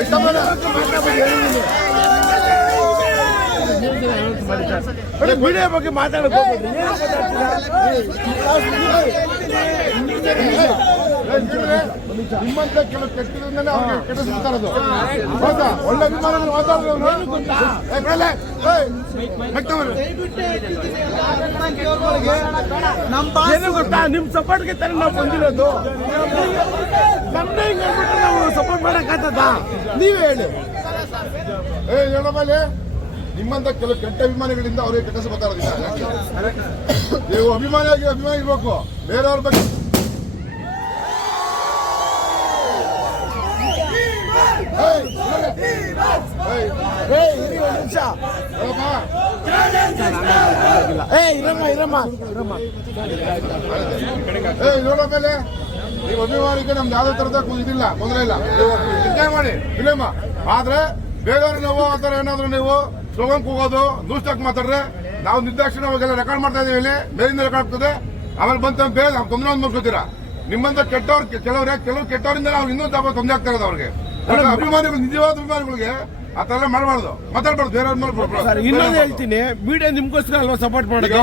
Estamos en la media ಬಗ್ಗೆ ಮಾತಾಡಬೇಕು ನಿಮ್ಮಂತ ಕೆಲವು ಕೆಟ್ಟದಿಂದಲೇ ಅವ್ರಿಗೆ ಕೆಟ್ಟ ಸಿಗ್ತಾರದು ಹೌದಾ? ಒಳ್ಳೆ ಅಭಿಮಾನಿಗಳು ಗೊತ್ತಾ? ನಿಮ್ ಸಪೋರ್ಟ್ಗೆ ತಾನೆ ನಾವು ಬಂದಿರೋದು. ನಮ್ದೇ ಹಿಂಗ್ ಹೇಳ್ಬಿಟ್ರೆ ನಾವು ಸಪೋರ್ಟ್ ಮಾಡಕ್ಕಾಗ್ತದ? ನೀವೇ ಹೇಳಿ. ಏ ಹೇಳಬಲ್ಲಿ. ನಿಮ್ಮಂತ ಕೆಲವು ಕೆಟ್ಟ ಅಭಿಮಾನಿಗಳಿಂದ ಅವರಿಗೆ ಕೆಟ್ಟ ಮಾತಾಡೋದಿಲ್ಲ ನೀವು ಅಭಿಮಾನಿಯಾಗಿ ಅಭಿಮಾನಿ ಇರಬೇಕು. ಬೇರೆಯವ್ರ ಬಗ್ಗೆ ಮೇಲೆ ನೀವು ಅಭಿಮಾನಿಗೆ ನಮ್ದು ಯಾವ್ದೇ ತರದ ಇದಿಲ್ಲ, ತೊಂದರೆ ಇಲ್ಲ. ಮಾಡಿ. ಇಲ್ಲಮ್ಮ. ಆದ್ರೆ ಬೇರೆಯವ್ರಿಗೆ ನೋವು, ಆ ಥರ ಏನಾದ್ರು ನೀವು ಸ್ಲೋಗನ್ ಕೂಗೋದು ನ್ಯೂಸ್ಟಾಕ್ ಮಾತಾಡ್ರೆ ನಾವು ನಿರ್ದಾಕ್ಷಿಣ ಅವಾಗೆಲ್ಲ ರೆಕಾರ್ಡ್ ಮಾಡ್ತಾ ಇದೀವಿ ಇಲ್ಲಿ ಮೇಲಿಂದ ರೆಕಾರ್ಡ್ ಆಗ್ತದೆ. ಆಮೇಲೆ ಬಂತ ಬೇರೆ ನಾವು ತೊಂದರೆ ಒಂದು ಮುಗಿಸ್ಕೊತೀರಾ ನಿಮ್ಮಂತ ಕೆಟ್ಟವ್ರು ಕೆಲವ್ರೆ ಕೆಲವು ಕೆಟ್ಟವರಿಂದ ನಾವು ಇನ್ನೂ ತಪ್ಪ ತೊಂದರೆ ಆಗ್ತಾ ಇರೋದು ಅವ್ರಿಗೆ. ಅಭಿಮಾನಿಗಳು ನಿಜವಾದ ಅಭಿಮಾನಿಗಳಿಗೆ ಆ ತರ ಮಾಡಬಾರ್ದು. ಮಾತಾಡ್ಬಾರ್ದು ಬೇರೆ ಮೇಲೆ ಇನ್ನೊಂದು ಹೇಳ್ತೀನಿ. ಮೀಡಿಯಾ ನಿಮ್ಗೋಸ್ಕರ ಅಲ್ವಾ ಸಪೋರ್ಟ್ ಮಾಡೋದು?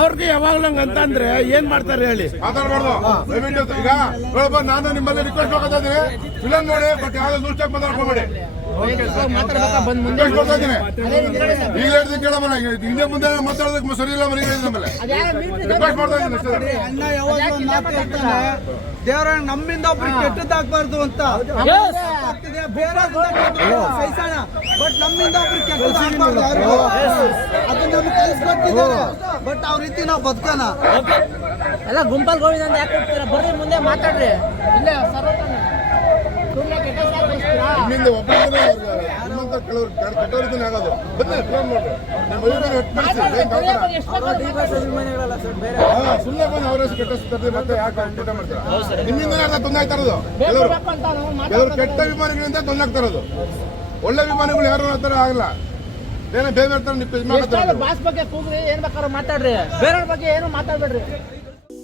ಅವ್ರಿಗೆ ಯಾವಾಗ್ಲಂಗ್ ಅಂತಂದ್ರೆ ಅಂತ ಅಂದ್ರೆ ಏನ್ ಮಾಡ್ತಾರೆ ಹೇಳಿ? ಮಾತಾಡ್ಬಾರ್ದು. ಈಗ ನಾನು ನಿಮ್ಮಲ್ಲಿ ರಿಕ್ವೆಸ್ಟ್ ಹೋಗೋದಾದ್ರೆ ಇದ್ದೀನಿ. ಫಿಲಂ ನೋಡಿ ಬಟ್ ಯಾವ್ದು ನ್ಯೂಸ್ ಮಾತಾಡ್ಕೊಬೇಡಿ. ಈಗ ಹೇಳಿದ್ ಕೇಳಮ್ಮ ಹಿಂದೆ ಮುಂದೆ ಮಾತಾಡೋದಕ್ಕೆ ಸರಿ ಇಲ್ಲ ಮನೆ ನಮ್ಮಲ್ಲಿ. ರಿಕ್ವೆಸ್ಟ್ ಮಾಡ್ತಾ ಇದ್ದೀನಿ ಅಷ್ಟೇ ಅಣ್ಣ ಯಾವಾಗ್ಲೂ ಒಂದ್ ಮಾತು ಹೇಳ್ತಾನೆ ದೇವರ ನಮ್ಮಿಂದ ಕೆಟ್ಟದ್ದು ಕೆಟ್ಟದಾಗ್ಬಾರ್ದು ಅಂತ. ಬೇರೆ ಸಹಿಸೋಣ. ಬಟ್ ನಮ್ಮಿಂದ ಅದು ನಮ್ಗೆ ಕಲಿಸ್ಕೊಟ್ಟಿದ್ದಾರೆ ಬಟ್ ಅವ್ರ ರೀತಿ ನಾವು ಬದುಕೋಣ. ಎಲ್ಲ ಗುಂಪಲ್ ಗೋವಿಂದ ಯಾಕೆ ಹೋಗ್ತೀರಾ ಬರ್ರಿ ಮುಂದೆ ಮಾತಾಡ್ರಿ. ಇಲ್ಲೇ ಸರ್ವತಾನೆ ಸುಮ್ಮನೆ ಕೆಟ್ಟ ಸಾಕು ಬಯಸ್ತೀರಾ? ನಿಮ್ಮಿಂದ ಒಬ್ಬರಿಂದ ನಿಮ್ಮಂತ ಕೆಲವರು ಕೆಟ್ಟವರಿದ್ದಾನೆ ಆಗೋದು. ಬನ್ನಿ ಫೋನ್ ಮಾಡ್ರಿ. ನಿಮ್ಮ ಅಭಿಮಾನ ವ್ಯಕ್ತಪಡಿಸಿ ಏನ್ ಬೇರೆ ಕಾರಣ? ಬಗ್ಗೆ ಎಷ್ಟು ಮಾತಾಡ್ತೀರಾ? ಹಾ, ಸುಮ್ನೆ ಬಂದು ಅವರ ಕೆಟ್ಟ ಸುತ್ತಾರೆ ಮತ್ತೆ ಯಾಕೆ ಅವ್ರು ಕೆಟ್ಟ ಮಾಡ್ತಾರೆ? ನಿಮ್ಮಿಂದ ತೊಂದರೆ ಆಗ್ತಾ ಇರೋದು? ಕೆಲವರು ಕೆಲವರು ಕೆಟ್ಟ ಅಭಿಮಾನಿಗಳಿಂದ ತೊಂದರೆ ಆಗ್ತಾ ಇರೋದು. ಒಳ್ಳೆ ವಿಮಾನಗಳು ಯಾರು ಆ ಆಗಲ್ಲ. ಬೇರೆ ಬೇರೆ ಬಾಸ್ ಬಗ್ಗೆ ಕೂಗ್ರಿ ಏನ್ ಬೇಕಾದ್ರೂ ಮಾತಾಡ್ರಿ. ಬೇರೆಯವ್ರ ಬಗ್ಗೆ ಏನು ಮಾತಾಡ್ಬೇಡ್ರಿ.